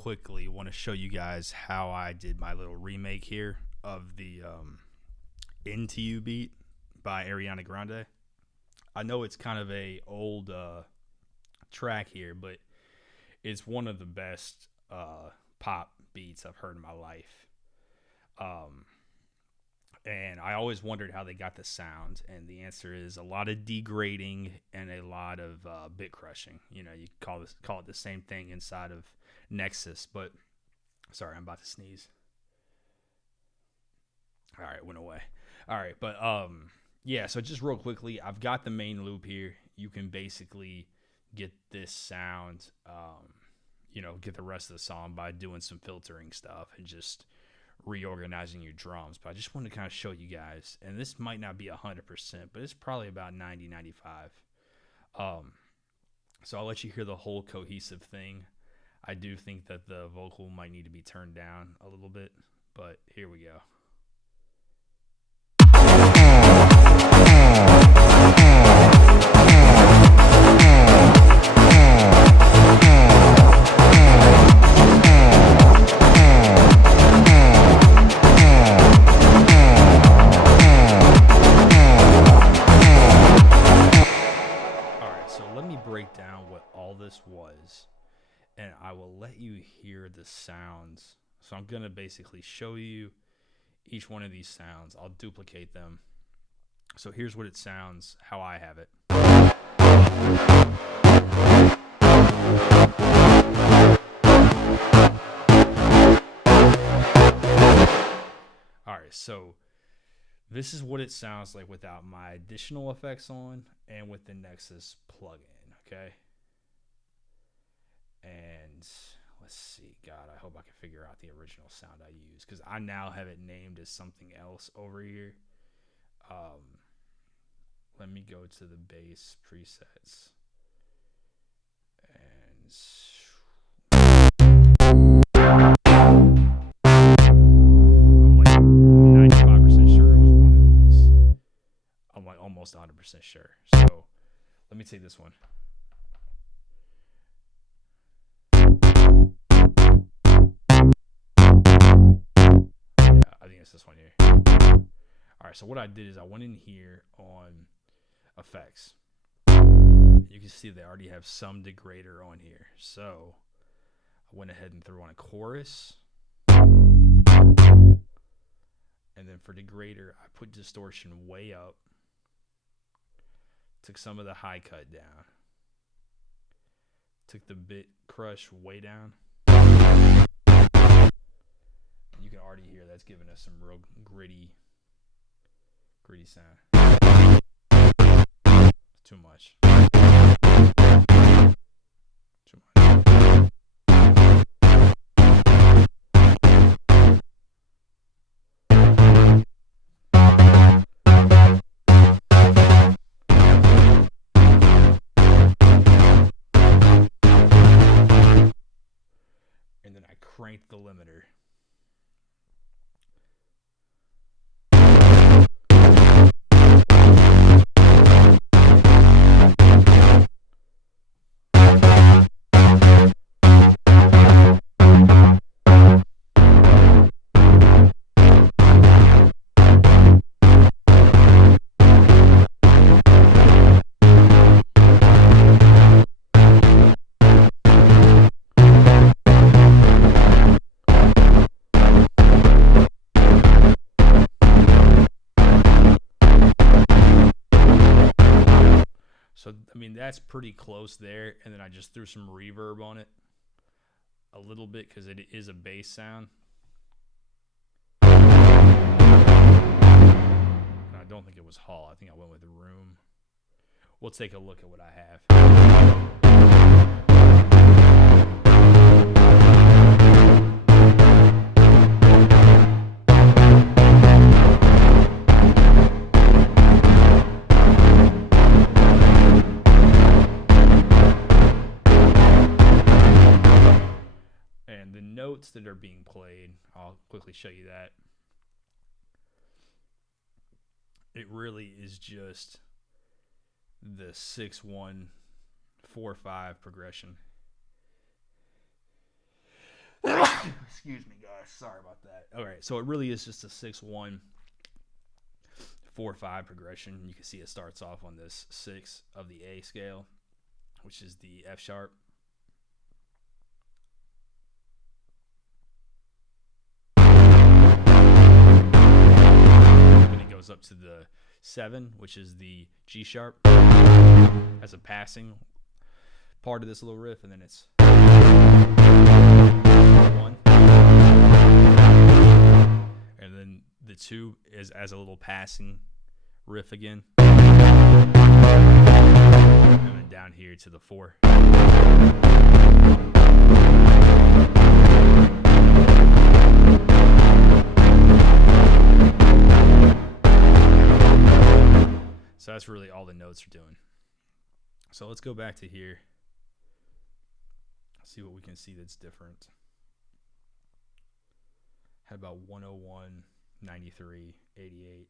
quickly want to show you guys how I did my little remake here of the Into You beat by Ariana Grande. I know it's kind of a old track here, but it's one of the best pop beats I've heard in my life. And I always wondered how they got the sound, and the answer is a lot of degrading and a lot of bit crushing. You know, you call it the same thing inside of Nexus, but sorry, I'm about to sneeze. All right, went away. All right, but yeah. So just real quickly, I've got the main loop here. You can basically get this sound, get the rest of the song by doing some filtering stuff and just reorganizing your drums. But I just wanted to kind of show you guys, and this might not be 100%, but it's probably about 90-95. So I'll let you hear the whole cohesive thing. I do think that the vocal might need to be turned down a little bit, but here we go. Break down what all this was, and I will let you hear the sounds. So I'm going to basically show you each one of these sounds. I'll duplicate them. So here's what it sounds, how I have it. All right, so this is what it sounds like without my additional effects on and with the Nexus plugin. Okay. And let's see. God, I hope I can figure out the original sound I use, because I now have it named as something else over here. Let me go to the bass presets. And I'm like 95% sure it was one of these. I'm like almost 100% sure. So let me take this one. I think it's this one here. All right, so what I did is I went in here on effects. You can see they already have some degrader on here. So I went ahead and threw on a chorus. And then for degrader, I put distortion way up. Took some of the high cut down. Took the bit crush way down. You can already hear that's giving us some real gritty sound. It's too much. Too much. And then I cranked the limiter. So, I mean, that's pretty close there. And then I just threw some reverb on it a little bit because it is a bass sound. And I don't think it was Hall. I think I went with Room. We'll take a look at what I have. Notes that are being played, I'll quickly show you that. It really is just the 6-1-4-5 progression. Excuse me, guys. Sorry about that. All right, so it really is just a 6-1, 4-5 progression. You can see it starts off on this 6 of the A scale, which is the F sharp. And it goes up to the 7, which is the G sharp, as a passing part of this little riff, and then it's 1, and then the 2 is as a little passing riff again, and then down here to the 4. So that's really all the notes are doing. So let's go back to here. See what we can see that's different. Had about 101, 93, 88.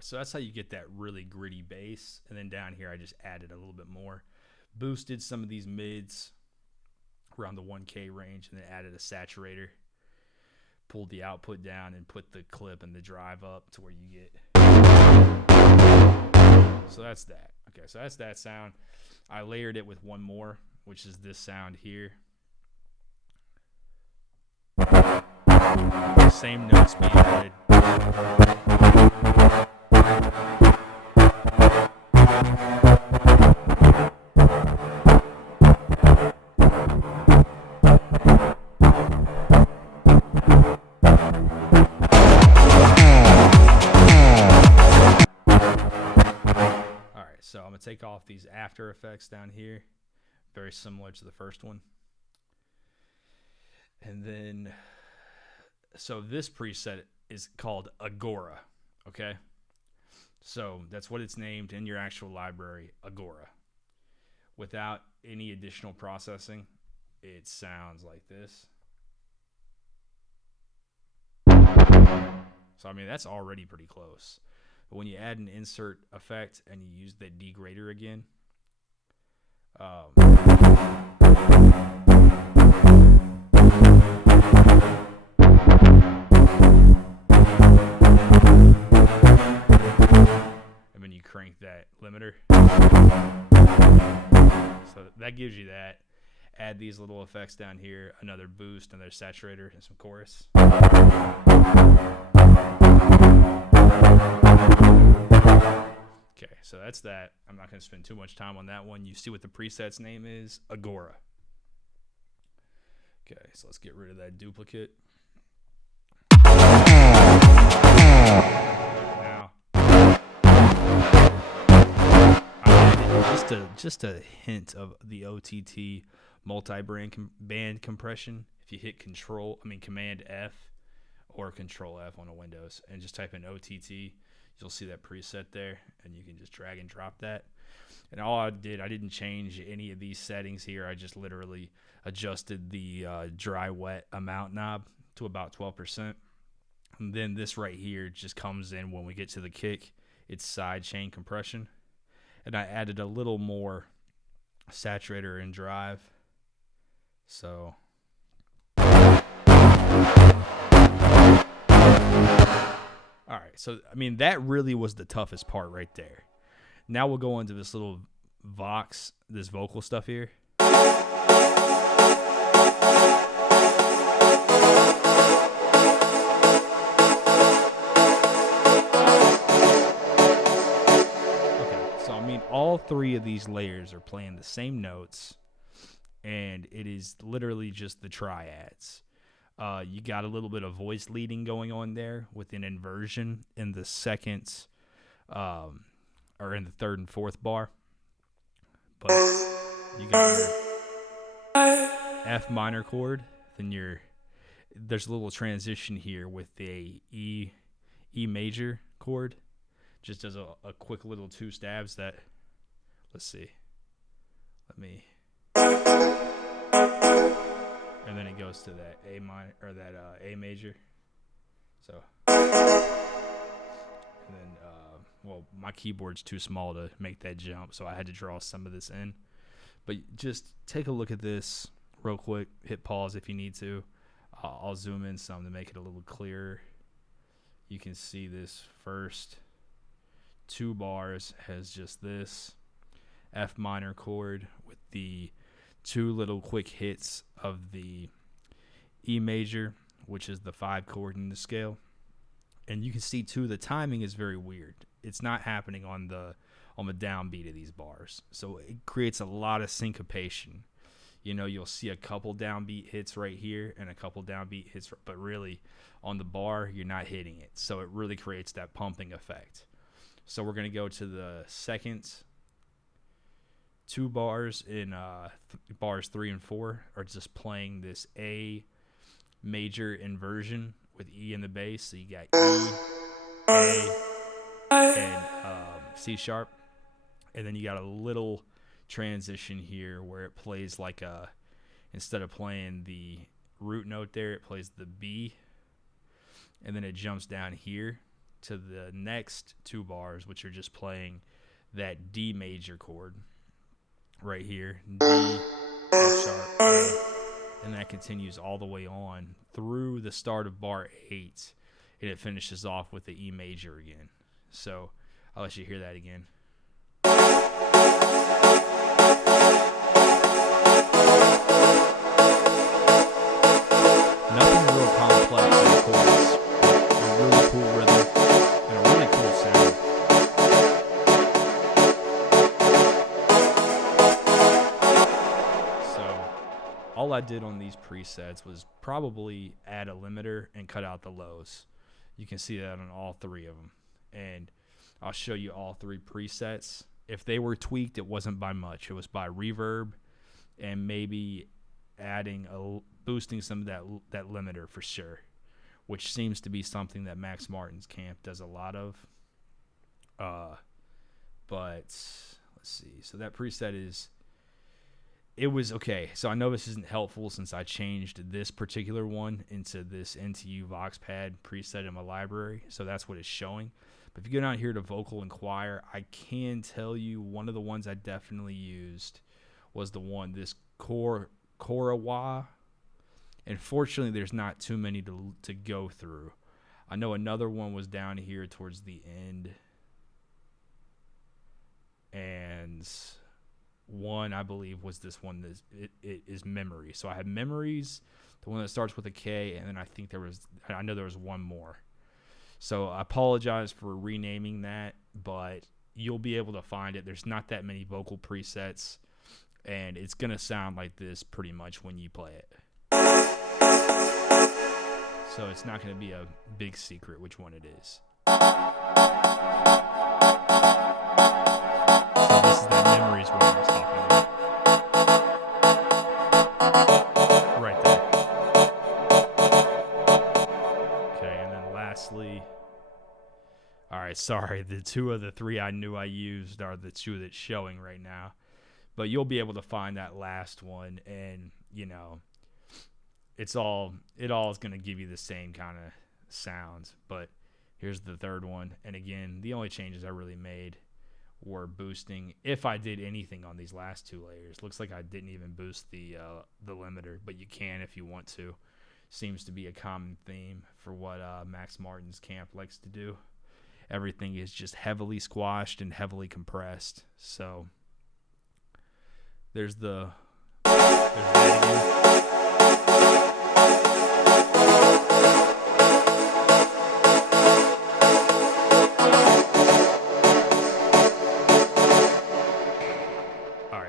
So that's how you get that really gritty bass. And then down here, I just added a little bit more. Boosted some of these mids around the 1K range, and then added a saturator. Pulled the output down and put the clip and the drive up to where you get. So that's that. Okay, so that's that sound. I layered it with one more, which is this sound here. Same notes being added. So I'm going to take off these after effects down here. Very similar to the first one. And then, so this preset is called Agora, okay? So that's what it's named in your actual library, Agora. Without any additional processing, it sounds like this. So, I mean, that's already pretty close. But when you add an insert effect and you use the degrader again, and then you crank that limiter, so that gives you that. Add these little effects down here, another boost, another saturator, and some chorus. Okay, so that's that. I'm not going to spend too much time on that one. You see what the preset's name is? Agora. Okay, so let's get rid of that duplicate. Now, just a hint of the OTT multi-band compression. If you hit Command F or Control F on a Windows and just type in OTT, you'll see that preset there, and you can just drag and drop that. And all I didn't change any of these settings here. I just literally adjusted the dry wet amount knob to about 12%. And then this right here just comes in when we get to the kick. It's Sidechain Compression. And I added a little more saturator and drive. So all right, so, I mean, that really was the toughest part right there. Now we'll go into this little Vox, this vocal stuff here. Okay, so, I mean, all three of these layers are playing the same notes, and it is literally just the triads. You got a little bit of voice leading going on there with an inversion in the second or in the third and fourth bar. But you got your F minor chord, then there's a little transition here with the E major chord. Just does a quick little 2 stabs that, let's see. And then it goes to that A minor, or that A major. So, and then, well, my keyboard's too small to make that jump, so I had to draw some of this in. But just take a look at this real quick. Hit pause if you need to. I'll zoom in some to make it a little clearer. You can see this first 2 bars has just this F minor chord with the 2 little quick hits of the E major, which is the 5 chord in the scale. And you can see too, the timing is very weird. It's not happening on the downbeat of these bars. So it creates a lot of syncopation. You know, you'll see a couple downbeat hits right here and a couple downbeat hits, but really on the bar, you're not hitting it. So it really creates that pumping effect. So we're going to go to the second 2 bars in bars 3 and 4 are just playing this A major inversion with E in the bass. So you got E, A, and C sharp. And then you got a little transition here where it plays like instead of playing the root note there, it plays the B. And then it jumps down here to the next 2 bars, which are just playing that D major chord right here. D, F sharp, A. And that continues all the way on through the start of bar 8. And it finishes off with the E major again. So I'll let you hear that again. Nothing real complex in the chorus, but a really cool rhythm and a really cool sound. So all I did on these presets was probably add a limiter and cut out the lows. You can see that on all 3 of them. And I'll show you all 3 presets. If they were tweaked, it wasn't by much. It was by reverb and maybe boosting some of that limiter for sure, which seems to be something that Max Martin's camp does a lot of. But let's see. So that preset it was okay. So I know this isn't helpful since I changed this particular one into this NTU Vox Pad preset in my library. So that's what it's showing. But if you go down here to Vocal and Choir, I can tell you one of the ones I definitely used was this Korawa. And fortunately, there's not too many to go through. I know another one was down here towards the end. And one, I believe, was this one. It is Memory. So I have Memories, the one that starts with a K, and then I know there was one more. So I apologize for renaming that, but you'll be able to find it. There's not that many vocal presets, and it's going to sound like this pretty much when you play it. So it's not going to be a big secret which one it is. So this is that Memories one I was talking about. Right there. Okay, and then lastly, all right, sorry, the 2 of the 3 I knew I used are the 2 that's showing right now. But you'll be able to find that last one, and, you know, it all is going to give you the same kind of sounds. But here's the 3rd one. And again, the only changes I really made were boosting. If I did anything on these last 2 layers, looks like I didn't even boost the limiter, but you can if you want to. Seems to be a common theme for what Max Martin's camp likes to do. Everything is just heavily squashed and heavily compressed. So there's that again.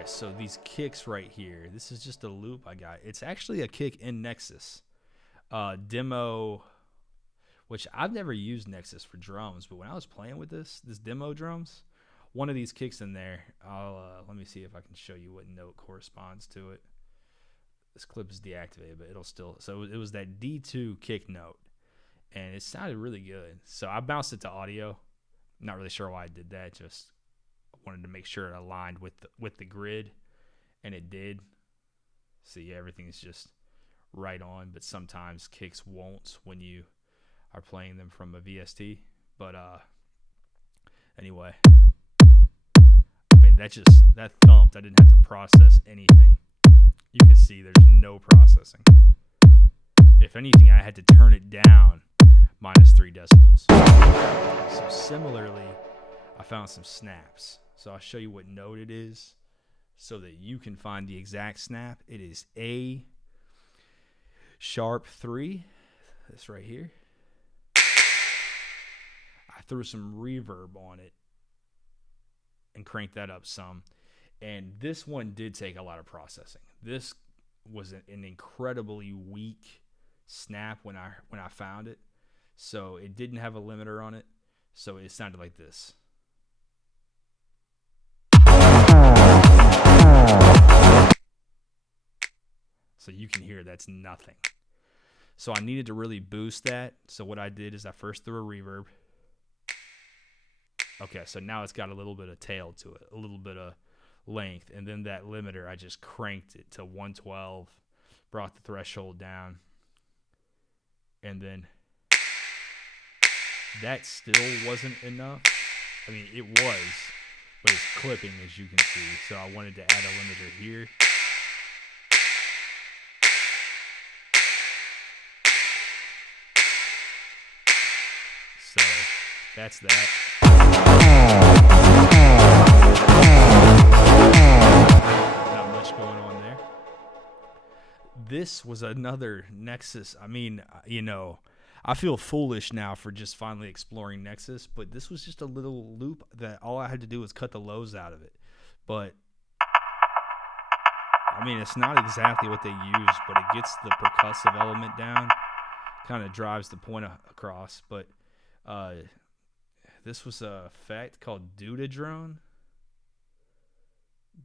So these kicks right here, this is just a loop I got. It's actually a kick in Nexus. Demo, which I've never used Nexus for drums, but when I was playing with this demo drums, one of these kicks in there. Let me see if I can show you what note corresponds to it. This clip is deactivated, but it'll still. So it was that D2 kick note, and it sounded really good. So I bounced it to audio. Not really sure why I did that. Just wanted to make sure it aligned with the grid, and it did. So yeah, everything's just right on. But sometimes kicks won't when you are playing them from a VST. But anyway, I mean that thumped. I didn't have to process anything. You can see there's no processing. If anything, I had to turn it down -3 decibels. So similarly, I found some snaps. So I'll show you what note it is so that you can find the exact snap. It is A sharp 3. This right here. I threw some reverb on it and cranked that up some. And this one did take a lot of processing. This was an incredibly weak snap when I found it. So it didn't have a limiter on it. So it sounded like this. So you can hear that's nothing. So I needed to really boost that. So what I did is I first threw a reverb. Okay, so now it's got a little bit of tail to it, a little bit of length. And then that limiter, I just cranked it to 112, brought the threshold down. And then that still wasn't enough. I mean, it was, but it's clipping, as you can see. So I wanted to add a limiter here. So that's that. Not much going on there. This was another Nexus. I mean, you know, I feel foolish now for just finally exploring Nexus, but this was just a little loop that all I had to do was cut the lows out of it. But I mean, it's not exactly what they use, but it gets the percussive element down, kind of drives the point across. But this was a effect called Duda Drone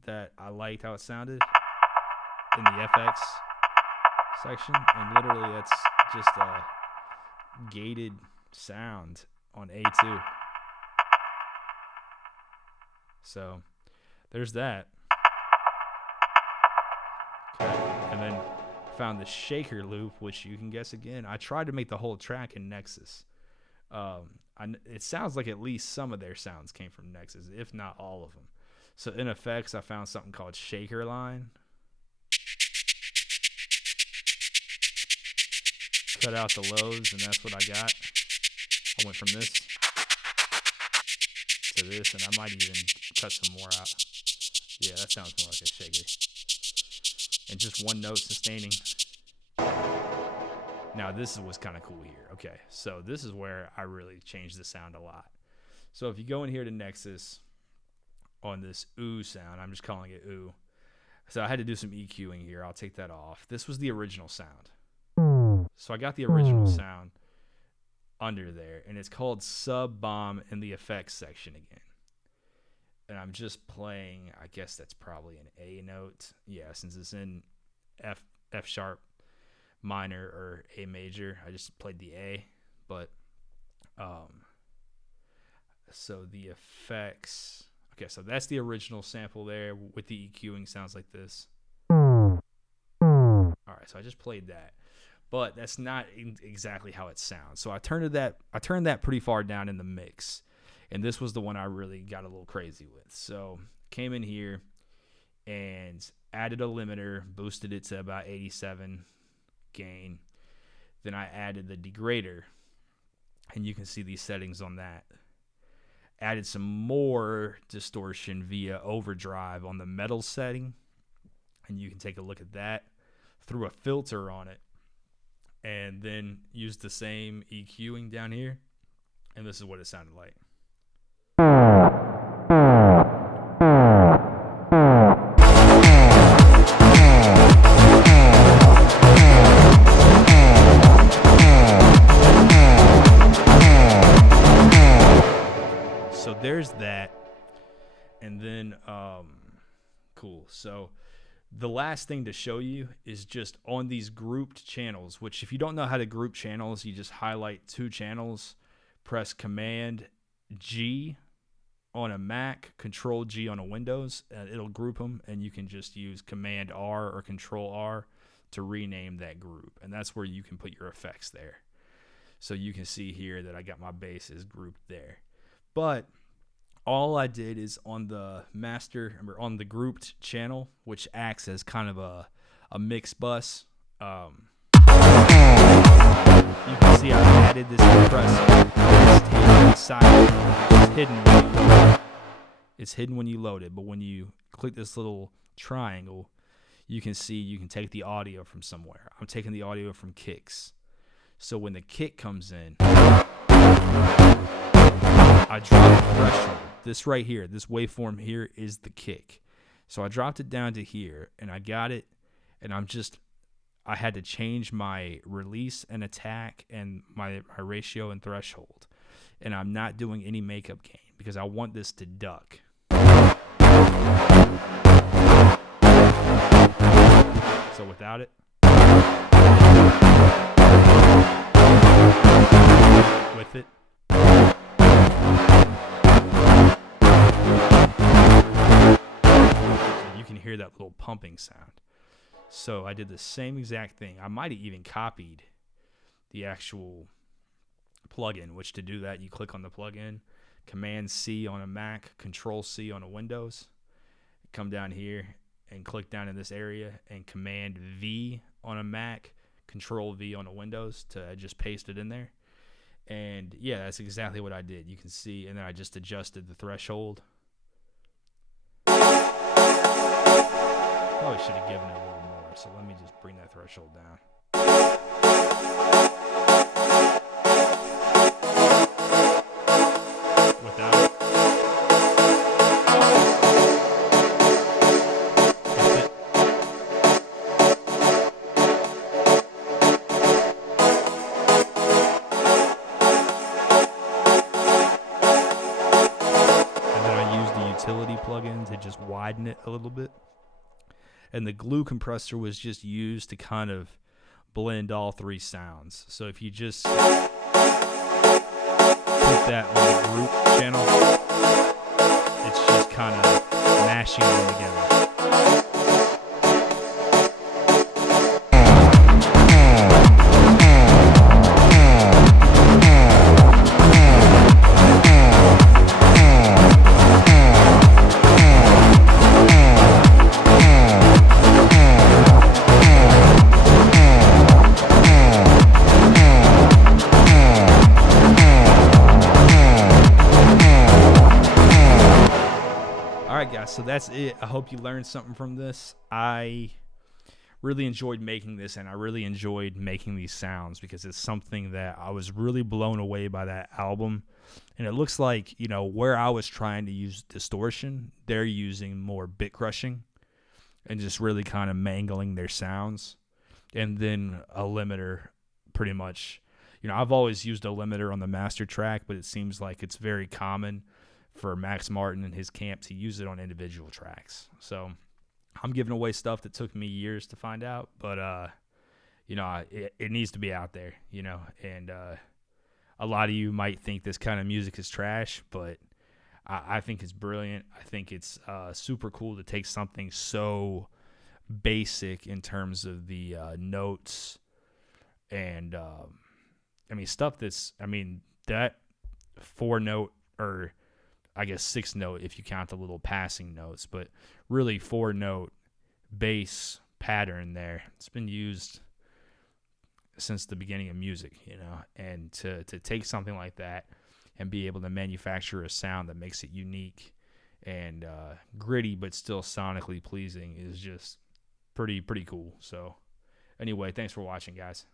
that I liked how it sounded in the FX section, and literally that's just a gated sound on A2. So there's that. Okay. And then found the shaker loop, which you can guess again. I tried to make the whole track in Nexus. It sounds like at least some of their sounds came from Nexus, if not all of them. So in effects, I found something called shaker line. Cut out the lows, and that's what I got. I went from this to this, and I might even cut some more out. Yeah, that sounds more like a shaker. And just one note sustaining. Now, this was kind of cool here. Okay, so this is where I really changed the sound a lot. So if you go in here to Nexus on this Oooh sound, I'm just calling it Oooh. So I had to do some EQing here. I'll take that off. This was the original sound. So I got the original sound under there, and it's called Sub Bomb in the effects section again. And I'm just playing, I guess that's probably an A note. Yeah, since it's in F sharp minor or A major, I just played the A. But so the effects, okay, so that's the original sample there with the EQing, sounds like this. All right, so I just played that. But that's not exactly how it sounds. So I turned that pretty far down in the mix. And this was the one I really got a little crazy with. So came in here and added a limiter, boosted it to about 87 gain. Then I added the degrader. And you can see these settings on that. Added some more distortion via overdrive on the metal setting. And you can take a look at that. Threw a filter on it. And then used the same EQing down here. And this is what it sounded like. So there's that. And then, cool. So the last thing to show you is just on these grouped channels, which if you don't know how to group channels, you just highlight 2 channels, press Command G on a Mac, Control G on a Windows, and it'll group them, and you can just use Command R or Control R to rename that group, and that's where you can put your effects there. So you can see here that I got my basses grouped there. But all I did is on the master, or on the grouped channel, which acts as kind of a mix bus. You can see I added this compressor. It's hidden when you load it, but when you click this little triangle, you can see you can take the audio from somewhere. I'm taking the audio from kicks. So when the kick comes in, I drop the threshold. This right here, this waveform here is the kick. So I dropped it down to here, and I got it, and I had to change my release and attack and my ratio and threshold. And I'm not doing any makeup gain because I want this to duck. So without it, with it, you can hear that little pumping sound. So I did the same exact thing. I might have even copied the actual plugin, which to do that, you click on the plugin, Command C on a Mac, Control C on a Windows, come down here and click down in this area, and Command V on a Mac, Control V on a Windows to just paste it in there. And yeah, that's exactly what I did. You can see, and then I just adjusted the threshold. Probably should have given it a little more, so let me just bring that threshold down. Without it. And then I used the utility plugin to just widen it a little bit. And the glue compressor was just used to kind of blend all 3 sounds. So if you just put that on the group channel, it's just kind of mashing them together. So that's it. I hope you learned something from this. I really enjoyed making this, and I really enjoyed making these sounds because it's something that I was really blown away by that album. And it looks like, you know, where I was trying to use distortion, they're using more bit crushing and just really kind of mangling their sounds. And then a limiter, pretty much. You know, I've always used a limiter on the master track, but it seems like it's very common for Max Martin and his camp to use it on individual tracks. So I'm giving away stuff that took me years to find out, but you know, it needs to be out there, you know. And a lot of you might think this kind of music is trash, but I think it's brilliant. I think it's super cool to take something so basic in terms of the notes and I mean stuff that's, I mean, that 4-note, or I guess 6-note if you count the little passing notes, but really 4-note bass pattern there. It's been used since the beginning of music, you know, and to take something like that and be able to manufacture a sound that makes it unique and gritty but still sonically pleasing is just pretty cool. So anyway, thanks for watching, guys.